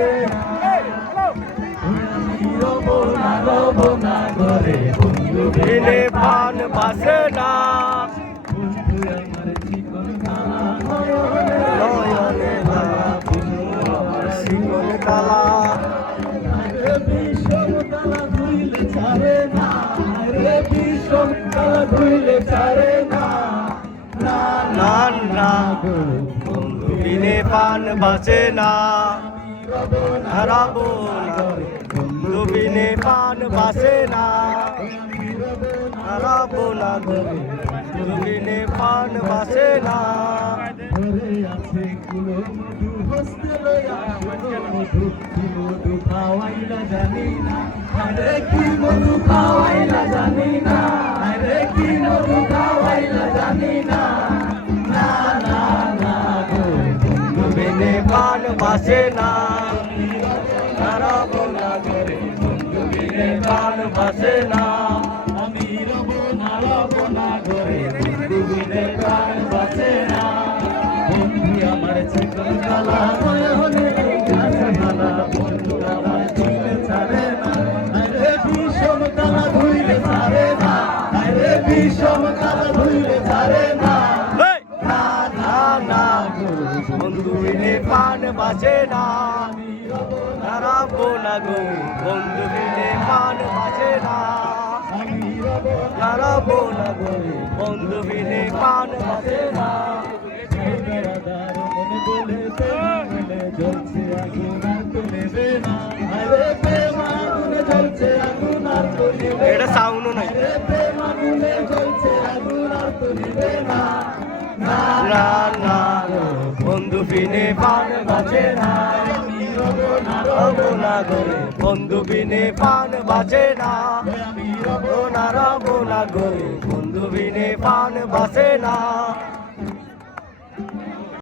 বাঁচে না রব না করে বন্ধু বিনে প্রাণ বাঁচে না বন্ধু আমার চিকন কালা নয়নে ধারা বন্ধু আমার শিকল কালা রে বিষম কালা ধুইলে ছাড়ে না রে বিষম কালা ধুইলে ছাড়ে না না না না বন্ধু বিনে প্রাণ বাঁচে না হারাবো না বন্ধু বিনে প্রাণ বাঁচে না হারাবো না বন্ধু বিনে প্রাণ বাঁচে না ধরে আছে কুলো মধু হস্তে লয়া মধু কি মধু খাওয়াইলা জানি না আরে কি মধু খাওয়াইলা জানি না আরে কি মধু খাওয়াইলা জানি না না না না গো বন্ধু বিনে প্রাণ বাঁচে না হারাবো না বন্ধু বিনে প্রাণ বাঁচে না আমি রব না করে বন্ধু বিনে প্রাণ বাঁচে না বন্ধু আমার চিকন কালা নয়নে গাছ মালা বন্ধু আমার ধুইলে ছাড়ে না আরে বিষম কালা ধুইলে ছাড়ে না আরে বিষম কালা ধুইলে ছাড়ে না না না না গো বন্ধু বিনে প্রাণ বাঁচে না হারাবো না গো বন্ধু বিনে প্রাণ বাঁচে না আমি রব হারাবো না গো বন্ধু বিনে প্রাণ বাঁচে না বেড়াদার মনে বলে বলে জ্বলছে আগুন আর তো নেবে না আরে প্রেম আগুনে জ্বলছে আগুন আর তো নেবে এটা সাউন্ডও নাই আরে প্রেম আগুনে জ্বলছে আগুন আর তো নেবে না না না না বন্ধু বিনে প্রাণ বাঁচে না আমি রব রবো না গো বন্ধু বিনে প্রাণ বাঁচে না আমি রব রবো না গো বন্ধু বিনে প্রাণ বাঁচে না